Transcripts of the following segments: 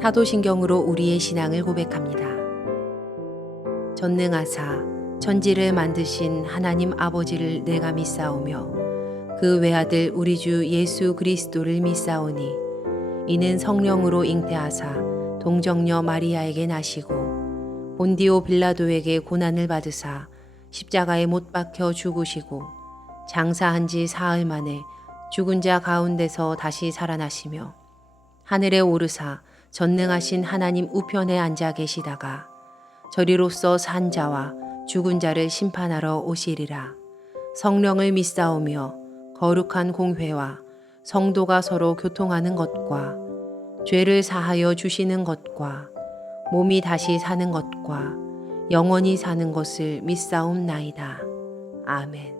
사도신경으로 우리의 신앙을 고백합니다. 전능하사 천지를 만드신 하나님 아버지를 내가 믿사오며 그 외아들 우리 주 예수 그리스도를 믿사오니 이는 성령으로 잉태하사 동정녀 마리아에게 나시고 본디오 빌라도에게 고난을 받으사 십자가에 못 박혀 죽으시고 장사한 지 사흘 만에 죽은 자 가운데서 다시 살아나시며 하늘에 오르사 전능하신 하나님 우편에 앉아 계시다가 저리로서 산 자와 죽은 자를 심판하러 오시리라. 성령을 믿사오며 거룩한 공회와 성도가 서로 교통하는 것과 죄를 사하여 주시는 것과 몸이 다시 사는 것과 영원히 사는 것을 믿사옵나이다. 아멘.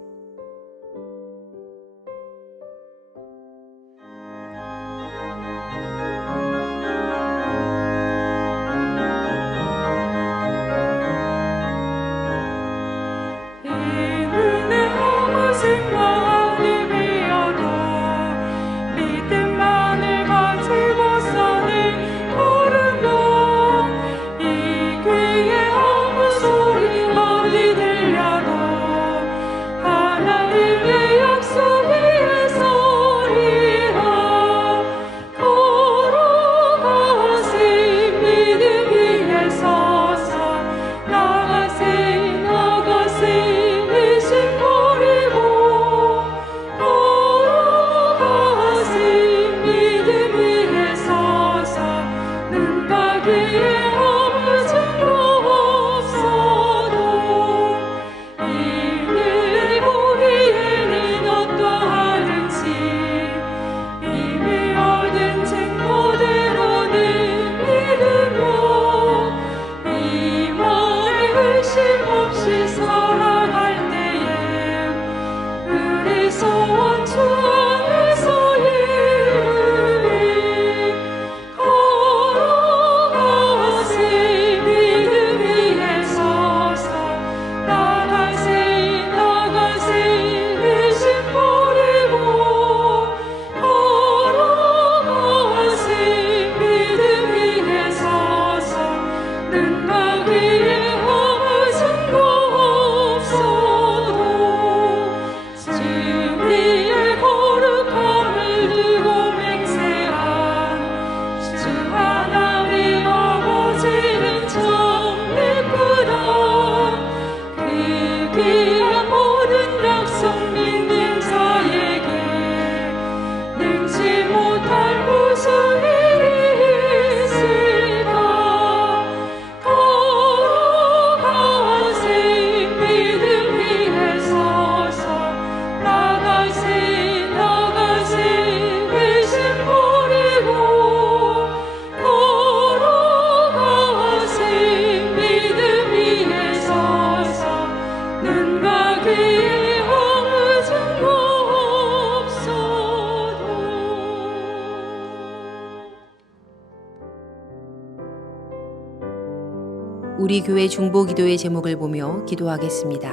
우리 교회 중보기도의 제목을 보며 기도하겠습니다.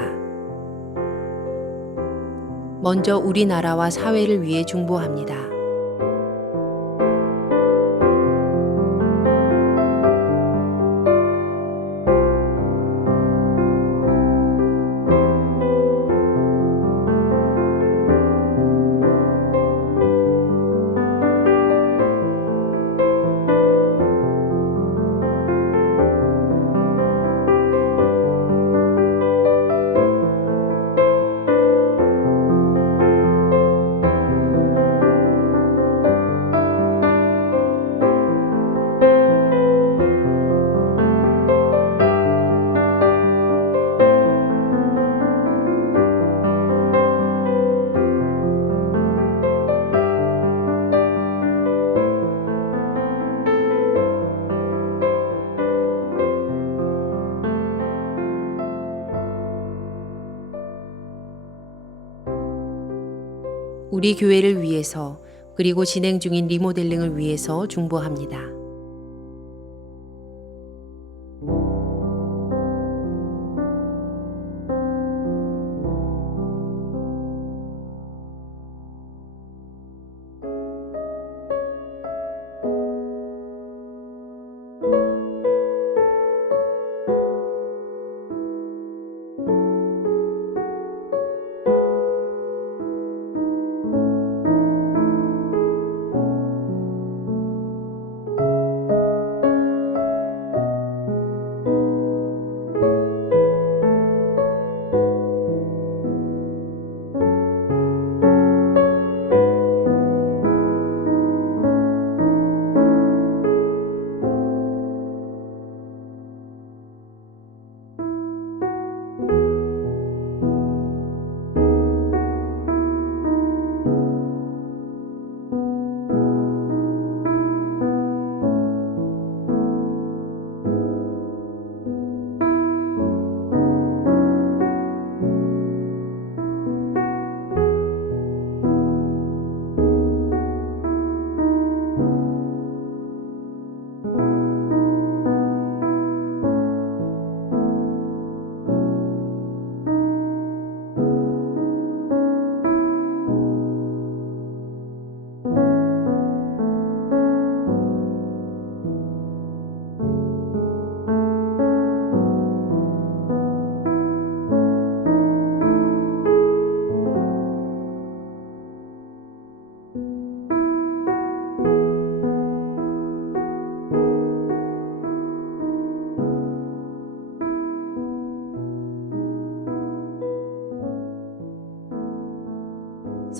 먼저 우리나라와 사회를 위해 중보합니다. 우리 교회를 위해서 그리고 진행 중인 리모델링을 위해서 중보합니다.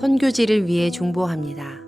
선교지를 위해 중보합니다.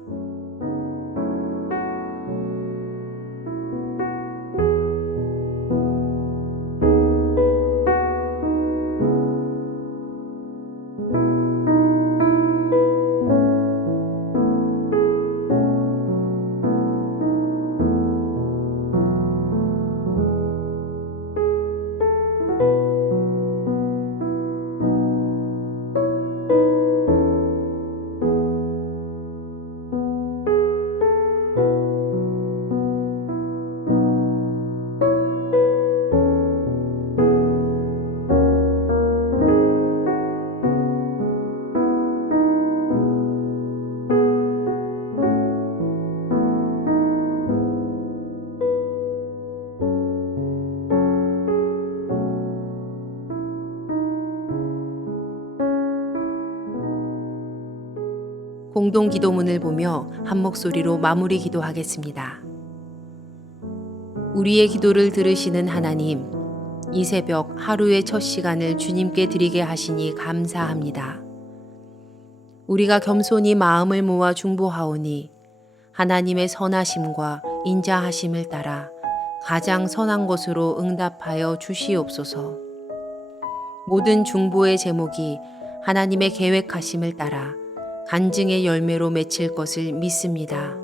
공동 기도문을 보며 한 목소리로 마무리 기도하겠습니다. 우리의 기도를 들으시는 하나님, 이 새벽 하루의 첫 시간을 주님께 드리게 하시니 감사합니다. 우리가 겸손히 마음을 모아 중보하오니 하나님의 선하심과 인자하심을 따라 가장 선한 것으로 응답하여 주시옵소서. 모든 중보의 제목이 하나님의 계획하심을 따라 간증의 열매로 맺힐 것을 믿습니다.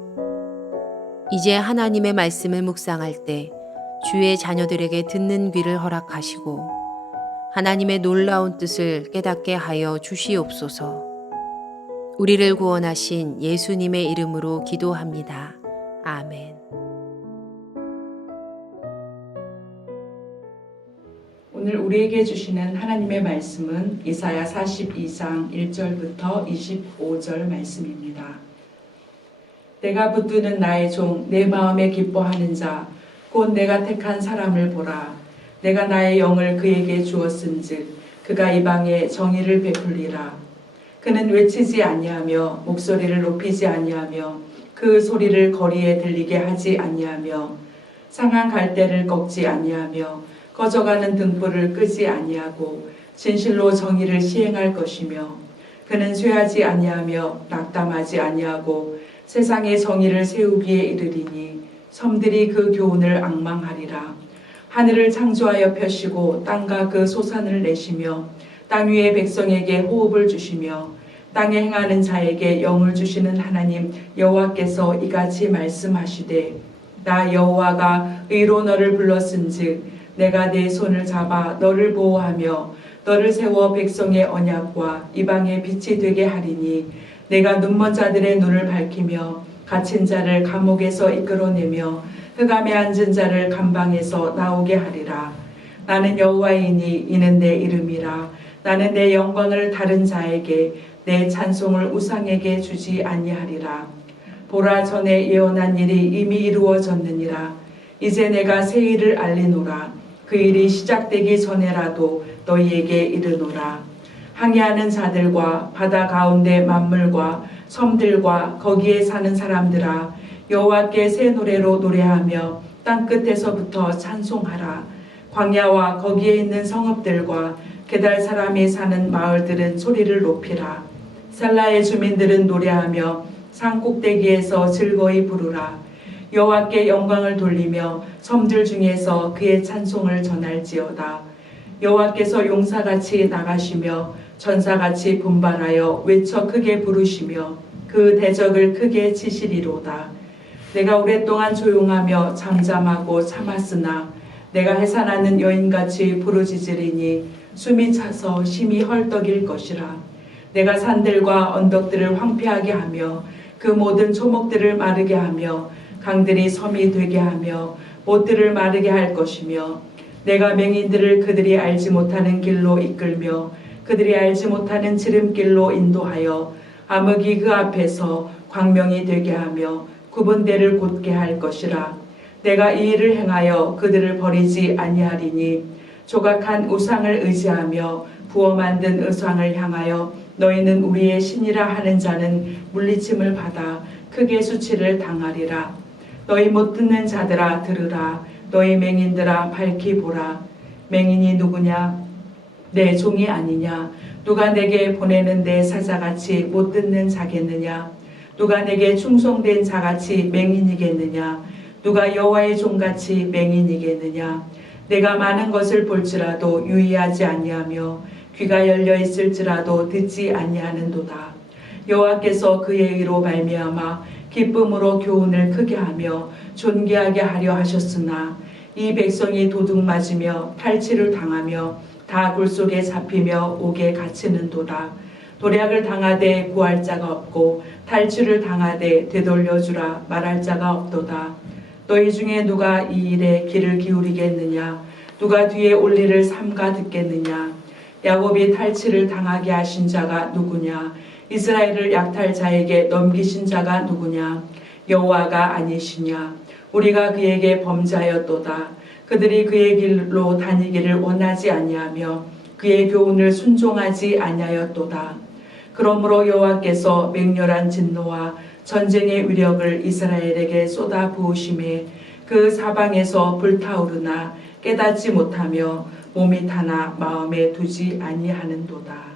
이제 하나님의 말씀을 묵상할 때 주의 자녀들에게 듣는 귀를 허락하시고 하나님의 놀라운 뜻을 깨닫게 하여 주시옵소서. 우리를 구원하신 예수님의 이름으로 기도합니다. 아멘. 오늘 우리에게 주시는 하나님의 말씀은 이사야 42장 1절부터 25절 말씀입니다. 내가 붙드는 나의 종, 내 마음에 기뻐하는 자, 곧 내가 택한 사람을 보라. 내가 나의 영을 그에게 주었은즉 그가 이방에 정의를 베풀리라. 그는 외치지 아니하며 목소리를 높이지 아니하며 그 소리를 거리에 들리게 하지 아니하며 상한 갈대를 꺾지 아니하며 꺼져가는 등불을 끄지 아니하고 진실로 정의를 시행할 것이며 그는 쇠하지 아니하며 낙담하지 아니하고 세상의 정의를 세우기에 이르리니 섬들이 그 교훈을 앙망하리라. 하늘을 창조하여 펴시고 땅과 그 소산을 내시며 땅 위의 백성에게 호흡을 주시며 땅에 행하는 자에게 영을 주시는 하나님 여호와께서 이같이 말씀하시되 나 여호와가 의로 너를 불렀은즉 내가 내 손을 잡아 너를 보호하며 너를 세워 백성의 언약과 이방의 빛이 되게 하리니 내가 눈먼 자들의 눈을 밝히며 갇힌 자를 감옥에서 이끌어내며 흑암에 앉은 자를 감방에서 나오게 하리라. 나는 여호와이니 이는 내 이름이라. 나는 내 영광을 다른 자에게 내 찬송을 우상에게 주지 아니하리라. 보라, 전에 예언한 일이 이미 이루어졌느니라. 이제 내가 새 일을 알리노라. 그 일이 시작되기 전에라도 너희에게 이르노라. 항해하는 자들과 바다 가운데 만물과 섬들과 거기에 사는 사람들아, 여호와께 새 노래로 노래하며 땅끝에서부터 찬송하라. 광야와 거기에 있는 성읍들과 게달 사람이 사는 마을들은 소리를 높이라. 셀라의 주민들은 노래하며 산 꼭대기에서 즐거이 부르라. 여호와께 영광을 돌리며 섬들 중에서 그의 찬송을 전할지어다. 여호와께서 용사같이 나가시며 전사같이 분발하여 외쳐 크게 부르시며 그 대적을 크게 치시리로다. 내가 오랫동안 조용하며 잠잠하고 참았으나 내가 해산하는 여인같이 부르짖으리니 숨이 차서 심히 헐떡일 것이라. 내가 산들과 언덕들을 황폐하게 하며 그 모든 초목들을 마르게 하며 강들이 섬이 되게 하며 못들을 마르게 할 것이며 내가 맹인들을 그들이 알지 못하는 길로 이끌며 그들이 알지 못하는 지름길로 인도하여 암흑이 그 앞에서 광명이 되게 하며 구분대를 곧게 할 것이라. 내가 이 일을 행하여 그들을 버리지 아니하리니 조각한 우상을 의지하며 부어 만든 의상을 향하여 너희는 우리의 신이라 하는 자는 물리침을 받아 크게 수치를 당하리라. 너희 못 듣는 자들아 들으라. 너희 맹인들아 밝히 보라. 맹인이 누구냐? 내 종이 아니냐? 누가 내게 보내는 내 사자같이 못 듣는 자겠느냐? 누가 내게 충성된 자같이 맹인이겠느냐? 누가 여호와의 종같이 맹인이겠느냐? 내가 많은 것을 볼지라도 유의하지 아니하며 귀가 열려 있을지라도 듣지 아니하는도다. 여호와께서 그의 의로 말미암아 기쁨으로 교훈을 크게 하며 존귀하게 하려 하셨으나 이 백성이 도둑 맞으며 탈취를 당하며 다 굴속에 잡히며 옥에 갇히는도다. 도략을 당하되 구할 자가 없고 탈취를 당하되 되돌려주라 말할 자가 없도다. 너희 중에 누가 이 일에 귀를 기울이겠느냐? 누가 뒤에 올 일을 삼가 듣겠느냐? 야곱이 탈취를 당하게 하신 자가 누구냐? 이스라엘을 약탈자에게 넘기신 자가 누구냐? 여호와가 아니시냐? 우리가 그에게 범죄하였도다. 그들이 그의 길로 다니기를 원하지 아니하며 그의 교훈을 순종하지 아니하였도다. 그러므로 여호와께서 맹렬한 진노와 전쟁의 위력을 이스라엘에게 쏟아 부으심에 그 사방에서 불타오르나 깨닫지 못하며 몸이 타나 마음에 두지 아니하는도다.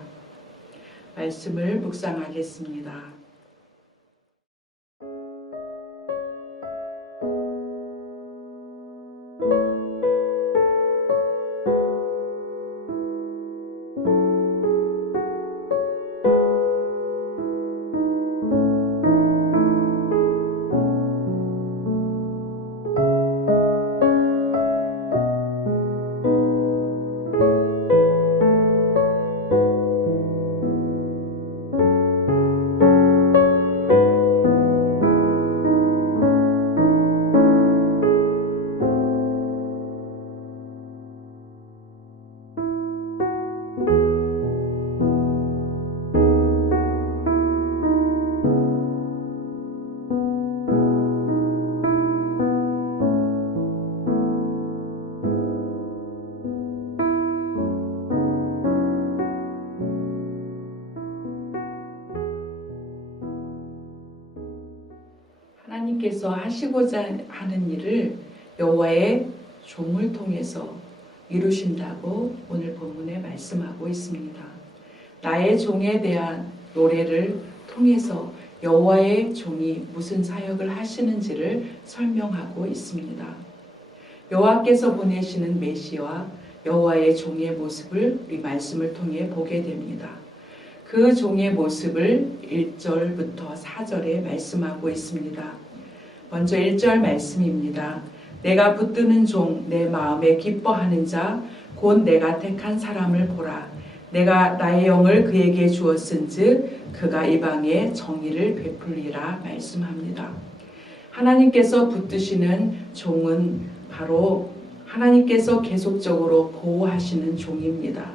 말씀을 묵상하겠습니다. 하나님께서 하시고자 하는 일을 여호와의 종을 통해서 이루신다고 오늘 본문에 말씀하고 있습니다. 나의 종에 대한 노래를 통해서 여호와의 종이 무슨 사역을 하시는지를 설명하고 있습니다. 여호와께서 보내시는 메시아 여호와의 종의 모습을 우리 말씀을 통해 보게 됩니다. 그 종의 모습을 1절부터 4절에 말씀하고 있습니다. 먼저 1절 말씀입니다. 내가 붙드는 종, 내 마음에 기뻐하는 자, 곧 내가 택한 사람을 보라. 내가 나의 영을 그에게 주었은즉 그가 이방에 정의를 베풀리라 말씀합니다. 하나님께서 붙드시는 종은 바로 하나님께서 계속적으로 보호하시는 종입니다.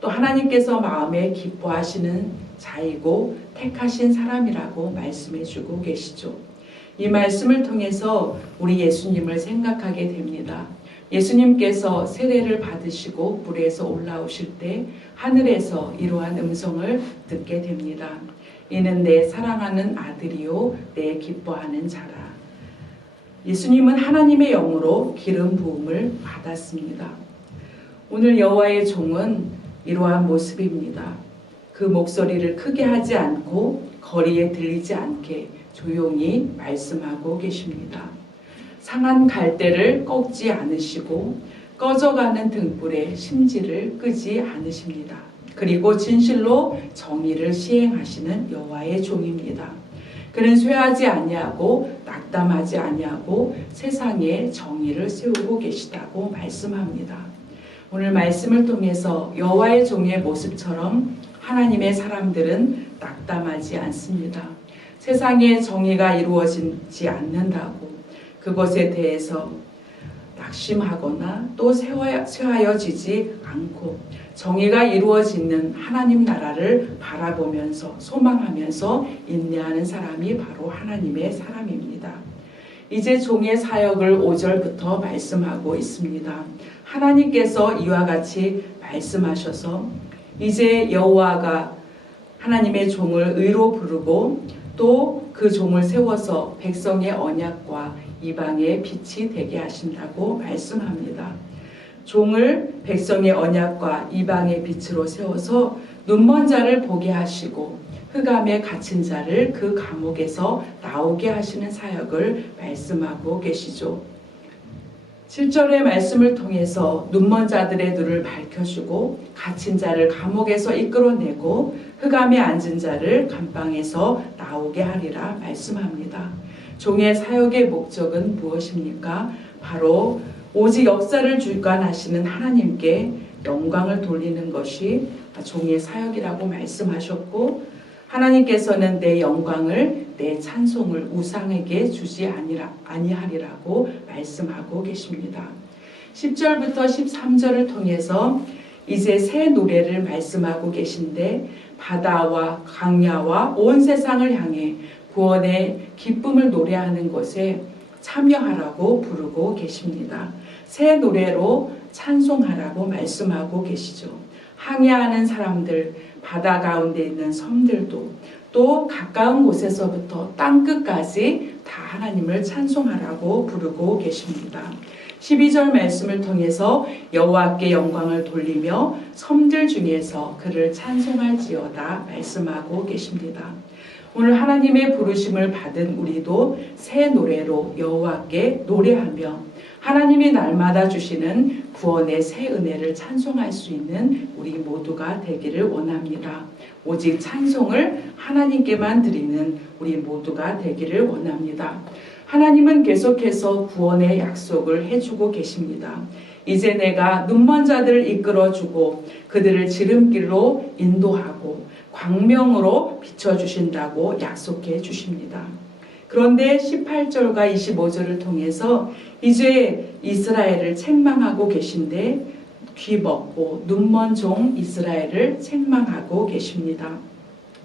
또 하나님께서 마음에 기뻐하시는 자이고 택하신 사람이라고 말씀해주고 계시죠. 이 말씀을 통해서 우리 예수님을 생각하게 됩니다. 예수님께서 세례를 받으시고 물에서 올라오실 때 하늘에서 이러한 음성을 듣게 됩니다. 이는 내 사랑하는 아들이요 내 기뻐하는 자라. 예수님은 하나님의 영으로 기름 부음을 받았습니다. 오늘 여호와의 종은 이러한 모습입니다. 그 목소리를 크게 하지 않고 거리에 들리지 않게 조용히 말씀하고 계십니다. 상한 갈대를 꺾지 않으시고 꺼져가는 등불에 심지를 끄지 않으십니다. 그리고 진실로 정의를 시행하시는 여호와의 종입니다. 그는 쇠하지 아니하고 낙담하지 아니하고 세상에 정의를 세우고 계시다고 말씀합니다. 오늘 말씀을 통해서 여호와의 종의 모습처럼 하나님의 사람들은 낙담하지 않습니다. 세상에 정의가 이루어지지 않는다고 그것에 대해서 낙심하거나 또 쇠하여지지 않고 정의가 이루어지는 하나님 나라를 바라보면서 소망하면서 인내하는 사람이 바로 하나님의 사람입니다. 이제 종의 사역을 5절부터 말씀하고 있습니다. 하나님께서 이와 같이 말씀하셔서 이제 여호와가 하나님의 종을 의로 부르고 또 그 종을 세워서 백성의 언약과 이방의 빛이 되게 하신다고 말씀합니다. 종을 백성의 언약과 이방의 빛으로 세워서 눈먼 자를 보게 하시고 흑암에 갇힌 자를 그 감옥에서 나오게 하시는 사역을 말씀하고 계시죠. 7절의 말씀을 통해서 눈먼 자들의 눈을 밝혀주고 갇힌 자를 감옥에서 이끌어내고 흑암에 앉은 자를 감방에서 나오게 하리라 말씀합니다. 종의 사역의 목적은 무엇입니까? 바로 오직 역사를 주관하시는 하나님께 영광을 돌리는 것이 종의 사역이라고 말씀하셨고, 하나님께서는 내 영광을 내 찬송을 우상에게 주지 아니하리라고 말씀하고 계십니다. 10절부터 13절을 통해서 이제 새 노래를 말씀하고 계신데, 바다와 강야와 온 세상을 향해 구원의 기쁨을 노래하는 것에 참여하라고 부르고 계십니다. 새 노래로 찬송하라고 말씀하고 계시죠. 항해하는 사람들, 바다 가운데 있는 섬들도, 또 가까운 곳에서부터 땅끝까지 다 하나님을 찬송하라고 부르고 계십니다. 12절 말씀을 통해서 여호와께 영광을 돌리며 섬들 중에서 그를 찬송할지어다 말씀하고 계십니다. 오늘 하나님의 부르심을 받은 우리도 새 노래로 여호와께 노래하며 하나님이 날마다 주시는 구원의 새 은혜를 찬송할 수 있는 우리 모두가 되기를 원합니다. 오직 찬송을 하나님께만 드리는 우리 모두가 되기를 원합니다. 하나님은 계속해서 구원의 약속을 해주고 계십니다. 이제 내가 눈먼 자들을 이끌어주고 그들을 지름길로 인도하고 광명으로 비춰주신다고 약속해 주십니다. 그런데 18절과 25절을 통해서 이제 이스라엘을 책망하고 계신데, 귀 먹고 눈먼 종 이스라엘을 책망하고 계십니다.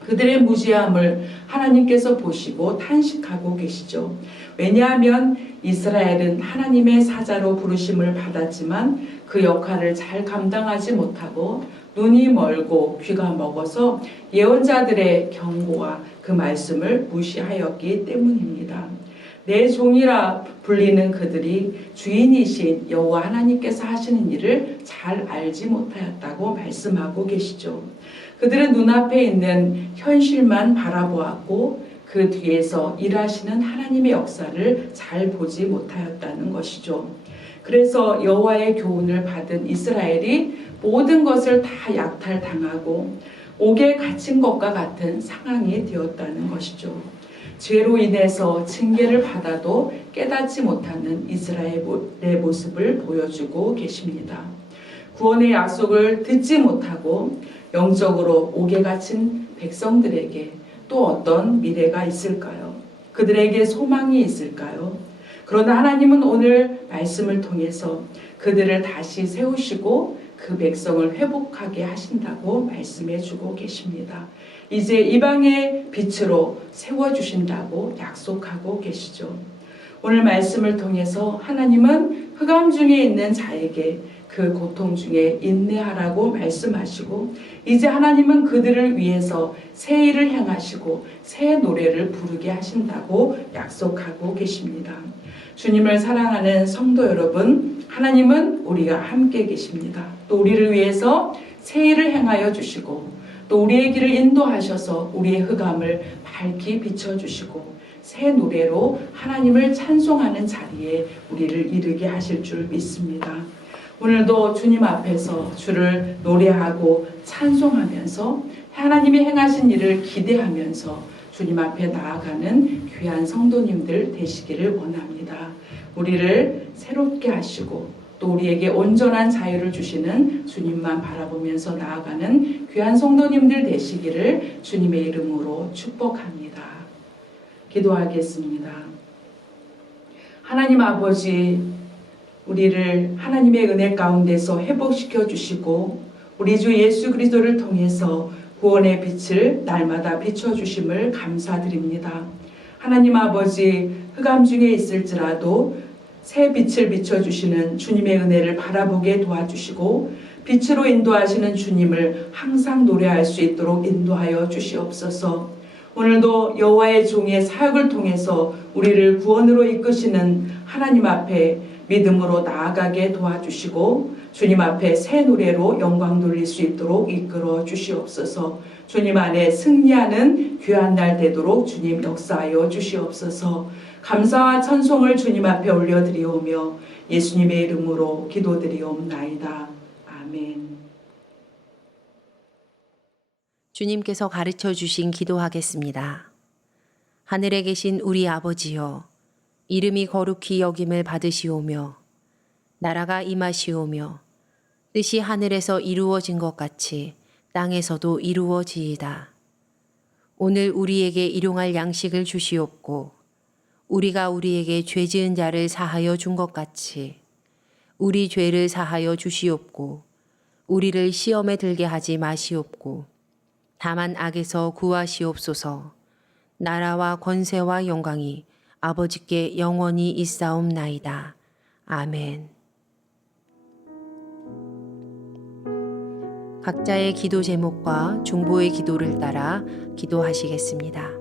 그들의 무지함을 하나님께서 보시고 탄식하고 계시죠. 왜냐하면 이스라엘은 하나님의 사자로 부르심을 받았지만 그 역할을 잘 감당하지 못하고 눈이 멀고 귀가 먹어서 예언자들의 경고와 그 말씀을 무시하였기 때문입니다. 내 종이라 불리는 그들이 주인이신 여호와 하나님께서 하시는 일을 잘 알지 못하였다고 말씀하고 계시죠. 그들은 눈앞에 있는 현실만 바라보았고 그 뒤에서 일하시는 하나님의 역사를 잘 보지 못하였다는 것이죠. 그래서 여호와의 교훈을 받은 이스라엘이 모든 것을 다 약탈당하고 옥에 갇힌 것과 같은 상황이 되었다는 것이죠. 죄로 인해서 징계를 받아도 깨닫지 못하는 이스라엘의 모습을 보여주고 계십니다. 구원의 약속을 듣지 못하고 영적으로 옥에 갇힌 백성들에게 또 어떤 미래가 있을까요? 그들에게 소망이 있을까요? 그러나 하나님은 오늘 말씀을 통해서 그들을 다시 세우시고 그 백성을 회복하게 하신다고 말씀해 주고 계십니다. 이제 이방의 빛으로 세워주신다고 약속하고 계시죠. 오늘 말씀을 통해서 하나님은 흑암 중에 있는 자에게 그 고통 중에 인내하라고 말씀하시고, 이제 하나님은 그들을 위해서 새 일을 행하시고 새 노래를 부르게 하신다고 약속하고 계십니다. 주님을 사랑하는 성도 여러분, 하나님은 우리가 함께 계십니다. 또 우리를 위해서 새 일을 행하여 주시고 또 우리의 길을 인도하셔서 우리의 흑암을 밝히 비춰주시고 새 노래로 하나님을 찬송하는 자리에 우리를 이르게 하실 줄 믿습니다. 오늘도 주님 앞에서 주를 노래하고 찬송하면서 하나님이 행하신 일을 기대하면서 주님 앞에 나아가는 귀한 성도님들 되시기를 원합니다. 우리를 새롭게 하시고 또 우리에게 온전한 자유를 주시는 주님만 바라보면서 나아가는 귀한 성도님들 되시기를 주님의 이름으로 축복합니다. 기도하겠습니다. 하나님 아버지, 우리를 하나님의 은혜 가운데서 회복시켜 주시고 우리 주 예수 그리스도를 통해서 구원의 빛을 날마다 비춰주심을 감사드립니다. 하나님 아버지, 흑암 중에 있을지라도 새 빛을 비춰주시는 주님의 은혜를 바라보게 도와주시고 빛으로 인도하시는 주님을 항상 노래할 수 있도록 인도하여 주시옵소서. 오늘도 여호와의 종의 사역을 통해서 우리를 구원으로 이끄시는 하나님 앞에 믿음으로 나아가게 도와주시고 주님 앞에 새 노래로 영광 돌릴 수 있도록 이끌어 주시옵소서. 주님 안에 승리하는 귀한 날 되도록 주님 역사하여 주시옵소서. 감사와 찬송을 주님 앞에 올려드리오며 예수님의 이름으로 기도드리옵나이다. 아멘. 주님께서 가르쳐 주신 기도하겠습니다. 하늘에 계신 우리 아버지여, 이름이 거룩히 여김을 받으시오며 나라가 임하시오며 뜻이 하늘에서 이루어진 것 같이 땅에서도 이루어지이다. 오늘 우리에게 일용할 양식을 주시옵고 우리가 우리에게 죄 지은 자를 사하여 준 것 같이 우리 죄를 사하여 주시옵고 우리를 시험에 들게 하지 마시옵고 다만 악에서 구하시옵소서. 나라와 권세와 영광이 아버지께 영원히 있사옵나이다. 아멘. 각자의 기도 제목과 중보의 기도를 따라 기도하시겠습니다.